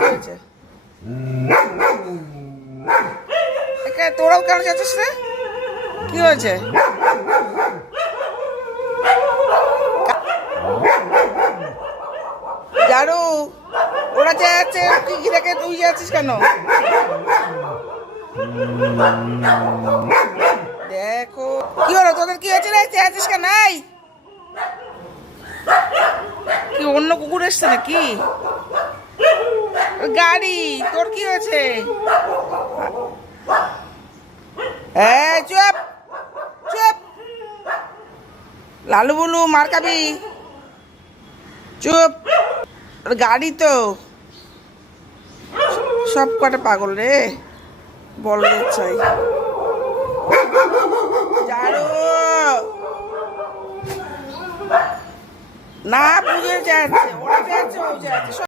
হয়েছে? তোরাও কেন যাচ্ছিস রে? কি হয়েছে? জারু, ওরা যাচ্ছে, তুই ঘিরেকে তুই যাচ্ছিস কেন? দেখো কি হলো, তোদের কি হয়েছে রে? চেয়েছিস কেন? কি অন্য কুকুর এসছে নাকি? গাড়ি, তোর কি হয়েছে? হ্যাঁ, চুপ চুপ, লালু বলু মার খাবি, চুপ। গাড়ি তো সব কটা পাগল রে, বল চাই। জারু না, বুঝে যাচ্ছে, ওরা যাচ্ছে, ও যাচ্ছে।